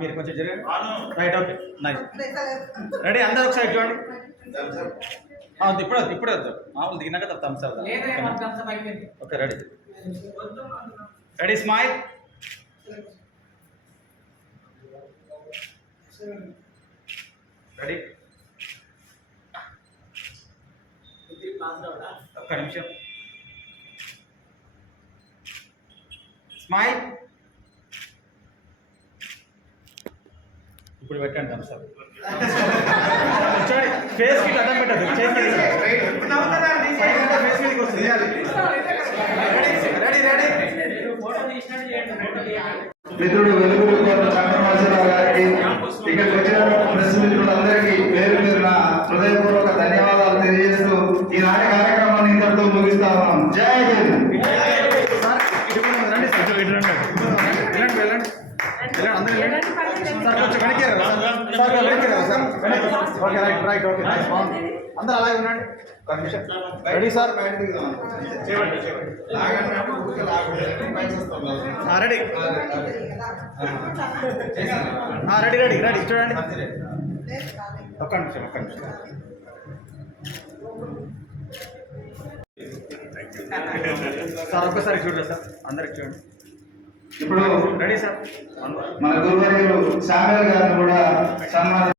మీరు కొంచెం జరగండి. రైట్ ఓకే నైస్ రెడీ అందరూ ఒకసారి చూడండి. ఇప్పుడు వద్దు ఇప్పుడు వద్దు. మామూలు దిగినాక థమ్స్ అవుతా okay ready ready smile ready ఒక్క నిమిషం. స్మైల్ ఇప్పుడు పెట్టండి థమ్స్ అప్. ఫేస్కి అడ్డం పెట్టదు మిత్రుడు వెలుగురు కోట గారికి ఇక్కడికి వచ్చిన ప్రెస్ మిత్రుడు పేరు పేరున హృదయపూర్వక ధన్యవాదాలు తెలియజేస్తూ ఈనాటి కార్యక్రమాన్ని ఇంతటితో ముగిస్తా ఉన్నాం జై హింద్ సార్ ఇటు కూడా రండి సార్ ఇటు ఇటు రండి వెళ్ళండి వెళ్ళండి వెళ్ళండి అందరూ వెళ్ళండి సార్ కొంచెం వెనక్కి రా సార్ సార్ వెనక్కి రా సార్ వెనక్కి okay right right okay nice బాగుంది అందరూ అలాగే ఉండండి. ఒక నిమిషం. రెడీ సార్ చేయండి చేయండి. Ready ready. రెడీ. రెడీ. చూడండి. ఒక్క నిమిషం ఒక్క నిమిషం. సార్ ఒక్కసారి చూడండి సార్. అందరికి చూడండి. ఇప్పుడు రెడీ సార్. మన గురువర్యులు గారిని కూడా సన్మానం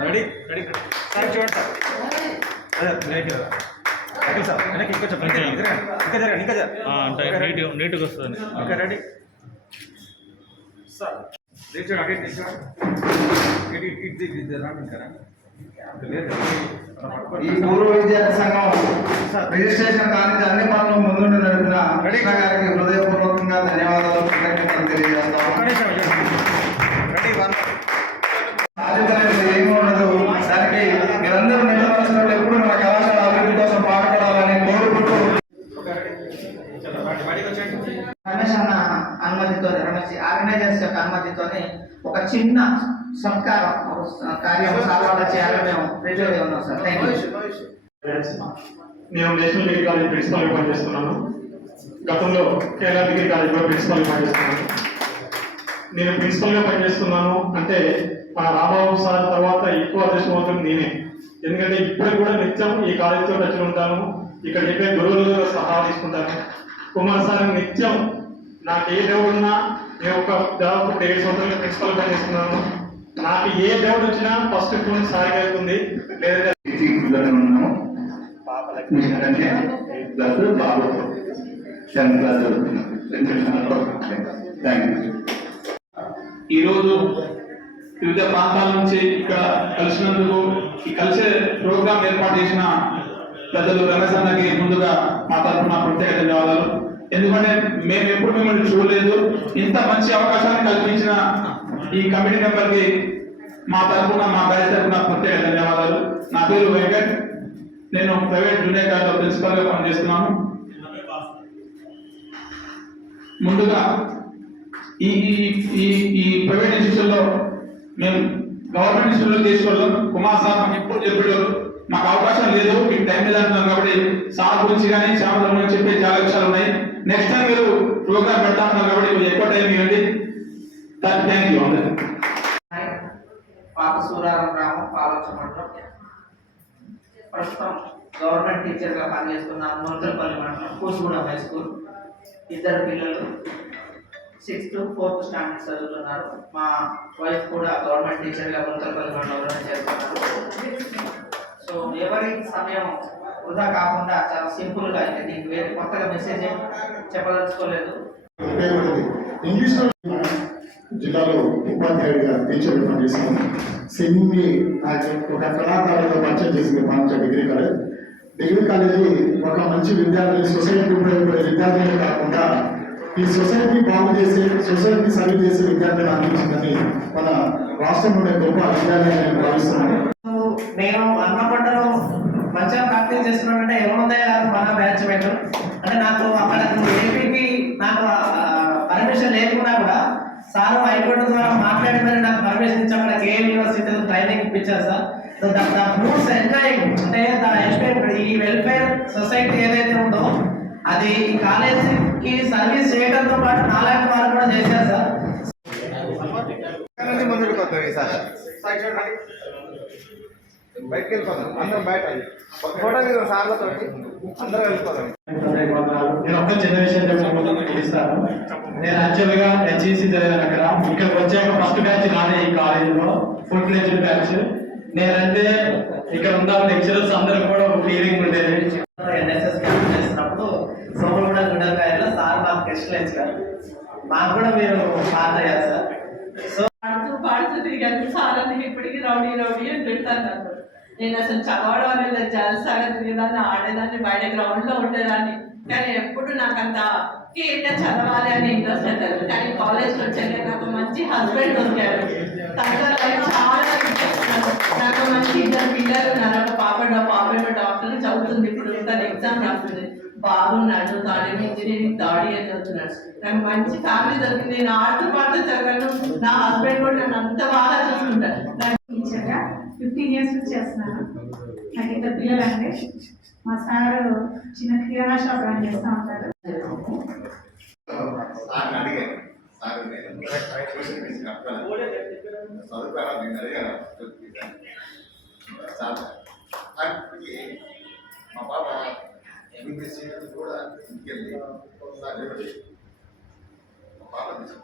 రెడీ రెడీ సార్ చూడండి సార్ అదే వెనక్కి రా. రెడీ సార్ వెనక్కి ఇంకొంచెం వెనక్కి రా. ఇంకా జరగండి ఇంకా జరగండి ఇంకా జరగండి అంటే నీట్గా వస్తుంది. Okay ready. సార్ ఇటు ఇటు ఇటు. ఇంకా ఈ. పూర్వ విద్యార్థి సంఘం రిజిస్ట్రేషన్ కాని అన్ని పనులు ముందుండి నడిపిన కృష్ణ గారికి హృదయపూర్వకంగా ధన్యవాదాలు. కృతజ్ఞతలు తెలియజేస్తాం నిమిషం చూడండి రెడీ వన్ సాధించలేదు ఏమీ ఉండదు దానికి మీరందరూ నిలవలసినట్టు ఎప్పుడు మన కళాశాల అభివృద్ధి కోసం పాటుపడాలని కోరుకుంటూ బయటకు వచ్చేయండి రమేష్ అన్న అనుమతితో రమేష్ ఆర్గనైజర్స్ యొక్క అనుమతితోని ఒక చిన్న సత్కారం ఒక కార్యం సాల్వాగా చేయాలని మేము రెడీ ఉన్నాం సార్. థ్యాంక్ యూ నేను నేషనల్ డిగ్రీ కాలేజ్ ప్రిన్సిపల్గా పనిచేస్తున్నాను. గతంలో కేరళ డిగ్రీ కాలేజ్లో ప్రిన్సిపల్గా పనిచేస్తున్నాను. నేను ప్రిన్సిపల్గా పనిచేస్తున్నాను అంటే మన రామబాబు సార్ తర్వాత ఎక్కువ అదృష్టవంతులు నేనే. ఎందుకంటే ఇప్పటికి కూడా నిత్యం ఈ కాలేజీతో టచ్లో ఉంటాను. ఇక్కడ చెప్పే గురువులు సలహా తీసుకుంటాను కుమార్ సార్ నిత్యం నాకు ఏ ఉన్నా నేను ఒక దాదాపు ఏడు సంవత్సరాలు ప్రిన్సిపల్ పనిచేస్తున్నాను నాకు ఏ డౌట్ వచ్చినా ఫస్ట్ ఫోన్ లేదంటే ప్లస్ బాబు. టెన్త్ క్లాస్ థ్యాంక్ యూ ఈరోజు వివిధ ప్రాంతాల నుంచి ఇక్కడ కలిసినందుకు ఈ కలిసే ప్రోగ్రాం ఏర్పాటు చేసిన పెద్దలు రమేష్ అన్నకి ముందుగా మా తరఫున ప్రత్యేక ధన్యవాదాలు. ఎందుకంటే మేము ఎప్పుడు మిమ్మల్ని చూడలేదు. ఇంత మంచి అవకాశాన్ని కల్పించిన ఈ కమిటీ మెంబర్కి మా తరఫున మా బ్యాచ్ తరఫున ప్రత్యేక ధన్యవాదాలు. నా పేరు వెంకట్. నేను ప్రైవేట్ జూనియర్ కాలేజ్ ప్రిన్సిపల్గా పనిచేస్తున్నాను. ముందుగా ఈ ఈ- ఈ ప్రైవేట్ ఇన్స్టిట్యూషన్ మేము గవర్నమెంట్ ఇన్స్టిట్యూట్ తీసుకోవడం కుమార్ సార్ మాకు ఎప్పుడు చెప్పేవారు మాకు అవకాశం లేదు మీకు టైం లేదు అంటున్నాం కాబట్టి సార్ గురించి కానీ సార్ గురించి చెప్పే చాలా విషయాలు ఉన్నాయి. నెక్స్ట్ టైం మీరు ప్రోగ్రామ్ పెడతా ఉన్నారు కాబట్టి ఎక్కువ టైం ఇవ్వండి. థ్యాంక్ యూ అందరికీ పాప సూరారం గ్రామం పాలొచ్చ మండలం. ప్రస్తుతం గవర్నమెంట్ టీచర్గా పనిచేస్తున్నాను మునకలపల్లి మండలం కూసుగూడ హై స్కూల్. ఇద్దరు పిల్లలు సిక్స్త్ ఫోర్త్ స్టాండర్డ్ చదువుతున్నారు. మా వైఫ్ కూడా గవర్నమెంట్ టీచర్గా మునకలపల్లి మండలంలో చేస్తున్నారు సో ఎవరి సమయం వృధా కాకుండా చాలా సింపుల్గా అయితే నీకు వేరే కొత్తగా మెసేజ్ చెప్పదలుచుకోలేదు. ఉపయోగపడింది. ఇంగ్లీష్లో జిల్లాలో ఉపాధ్యాయుడిగా టీచర్ పనిచేస్తున్నాను సింగింగ్ని నాకు ఒక కళాకారులుగా పరిచయం చేసింది పాంచ డిగ్రీ కాలేజ్. డిగ్రీ కాలేజీ ఒక మంచి విద్యార్థులు సొసైటీ ఉపయోగపడే విద్యార్థులే కాకుండా ఈ సొసైటీ బాగు చేసే సొసైటీ సర్వ్ చేసే విద్యార్థులను అందించిందని మన రాష్ట్రంలోనే గొప్ప విద్యాలయం నేను భావిస్తున్నాను నేను అన్నపడ్డలో మంచిగా ప్రాక్టీస్ చేస్తున్నాడంటే ఏముందయ్య కాదు మన బ్యాచ్ మేట్ అంటే నాకు అక్కడ ఏపీకి నాకు పర్మిషన్ లేకుండా కూడా సార్ హైకోర్టు ద్వారా మాట్లాడి మరి నాకు పర్మిషన్ ఇచ్చి అక్కడ కేఎల్ యూనివర్సిటీలో ట్రైనింగ్ ఇప్పించారు sir so the proves enjoying అంటే ద ఈ వెల్ఫేర్ సొసైటీ ఏదైతే ఉందో అది ఈ కాలేజీకి సర్వీస్ చేయడంతో పాటు నాలాంటి వారు కూడా చేశారు సార్ సార్ సార్ చూడండి బయటకు వెళ్ళిపోదాం అందరం బయట ఒక ఫోటో తీరు సార్లతో అందరం వెళ్ళిపోదాం నేను ఒక్క చిన్న విషయం నేను యాక్చువల్గా హెచ్ఈసి చదివాను అక్కడ. ఇక్కడికి వచ్చాక ఫస్ట్ బ్యాచ్ నాదే ఈ కాలేజీలో. ఫుల్ ఫ్లెజ్డ్ బ్యాచ్ నేనంటే ఇక్కడ ఉన్న లెక్చరర్స్ అందరికి కూడా ఒక ఫీలింగ్ ఉండేది. ఎన్ఎస్ఎస్ క్యాంప్ చేసినప్పుడు సోమగూడ గుండెకాయలో సార్ మాకు కూడా మీరు పాత అయ్యారు సార్. సో పాడుతూ పాడుతూ తిరిగాను సార్ అందుకే ఇప్పటికీ రౌడీ రౌడీ అని పెడతాను నేను అసలు చదవడం అనేది జలసాగా తిరిగేదాన్ని ఆడేదాన్ని బయట గ్రౌండ్లో ఉండేదాన్ని. కానీ ఎప్పుడు నాకు అంత ఇంకా చదవాలి అని ఇంట్రెస్ట్ లేదు. కానీ కాలేజ్కి వచ్చాక నాకు మంచి హస్బెండ్ దొరికారు. తనతో చాలా నాకు మంచి ఇద్దరు పిల్లలు ఉన్నారు. ఒక పాప పాప డాక్టర్ చదువుతుంది. ఇప్పుడు తన ఎగ్జామ్ రాస్తుంది. బాగున్నాడు తాడేమో ఇంజనీరింగ్ థర్డ్ ఇయర్ చదువుతున్నాడు. నాకు మంచి ఫ్యామిలీ దొరికింది. నేను ఆడుతూ పాడుతూ చదివాను నా హస్బెండ్ కూడా నన్ను అంత బాగా చూసుకుంటాను ఫిఫ్టీన్ ఇయర్స్ నుంచి చేస్తున్నాను. నాకు ఇద్దరు పిల్లలండి. మా సార్ చిన్న కిరాణా షాప్ రన్ చేస్తూ ఉంటారు. మా పాప ఎంబీసీ కూడా ఇంటికి వెళ్ళి మా పాప తీసుకుంది.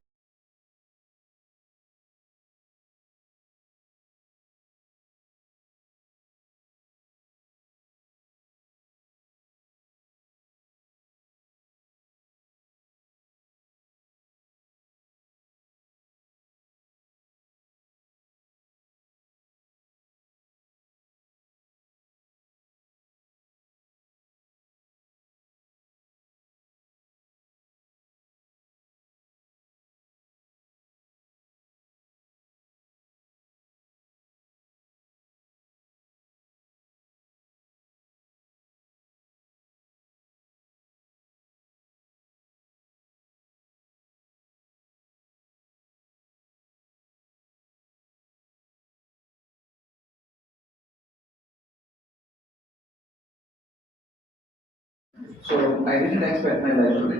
So I didn't expect my life to be.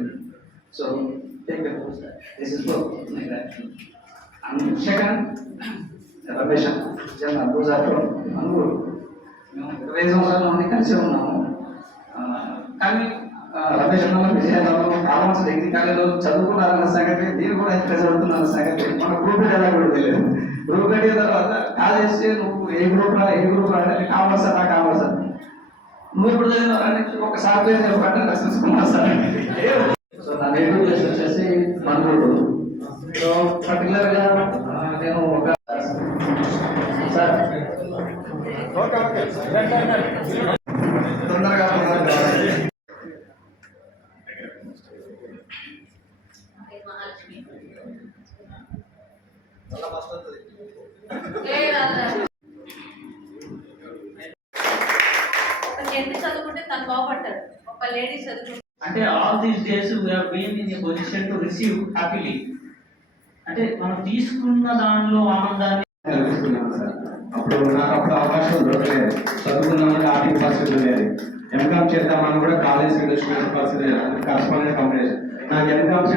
So take the post. This is book, my life. And second, Ramesh Jana, those are from Angul. మేము ఇరవై సంవత్సరాల నుండి కలిసి ఉన్నాము ఆ, కానీ రమేష్ అన్న విజయనగరం కామర్స్ డిగ్రీ కాలేజీలో చదువుకున్నారన్న సంగతి నేను కూడా ఎంత చదువుతున్నాను సంగతి మన గ్రూప్ ఎలా కూడా తెలియదు గ్రూప్ కట్టిన తర్వాత కాలేజ్ నువ్వు ఏ గ్రూప్ రా ఏ గ్రూప్ రా అంటే కామర్స్ కావాల్సా నువ్వు ఇప్పుడు చదివినావు అంటే ఒక సాఫ్ట్వేర్ చెప్పండి లక్ష్మణ్ కుమార్ సార్. సో నా నేటివ్ ప్లేస్ వచ్చేసి మనుగోడు సో పర్టికులర్గా ఆ, నేను ఒక సార్ ఓకే ఓకే రండి, రండి, రండి. తొందరగా కావాలి. మహాలక్ష్మి చాలా ఫస్ట్ వస్తుంది ఏ రాదా ఒక జెంట్ చదువుకుంటే తను బాగుపడతాడు ఒక లేడీ చదువుకుంటే అంటే all these days we are been in position to receive happily అంటే మనం తీసుకున్న దానిలో ఆనందాన్ని కల్పిస్తున్నాను సార్. అప్పుడు నాకు అప్పుడు అవకాశం దొరకలేదు. చదువుకున్నామని ఆర్థిక పరిస్థితి లేదు ఎంకామ్ చేద్దామని కూడా కాలేజ్ సీట్ పరిస్థితి కరస్పాండెంట్ కాంపిటీషన్ నాకు ఎంకామ్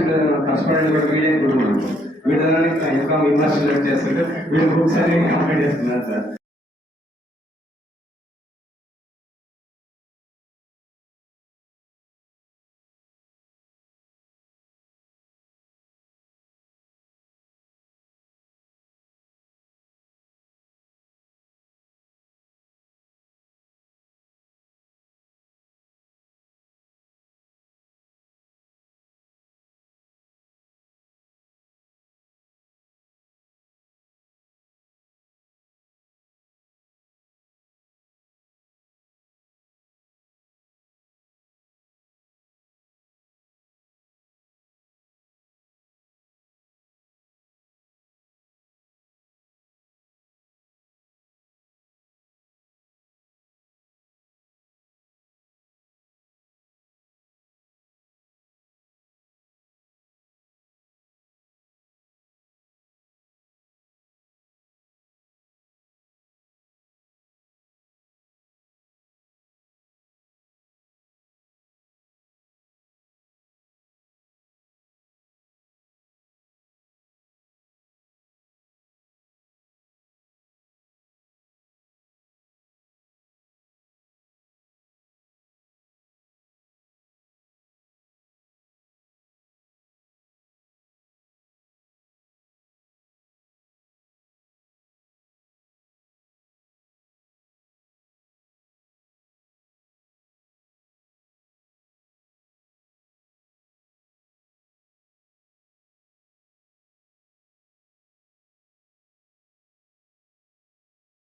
కరస్పాండెంట్ కూడా వీడే గురువు. వీడి ఎంకామ్ యూనివర్సిటీ చేస్తుంటే వీడు బుక్స్ కంప్లీట్ చేస్తున్నారు సార్.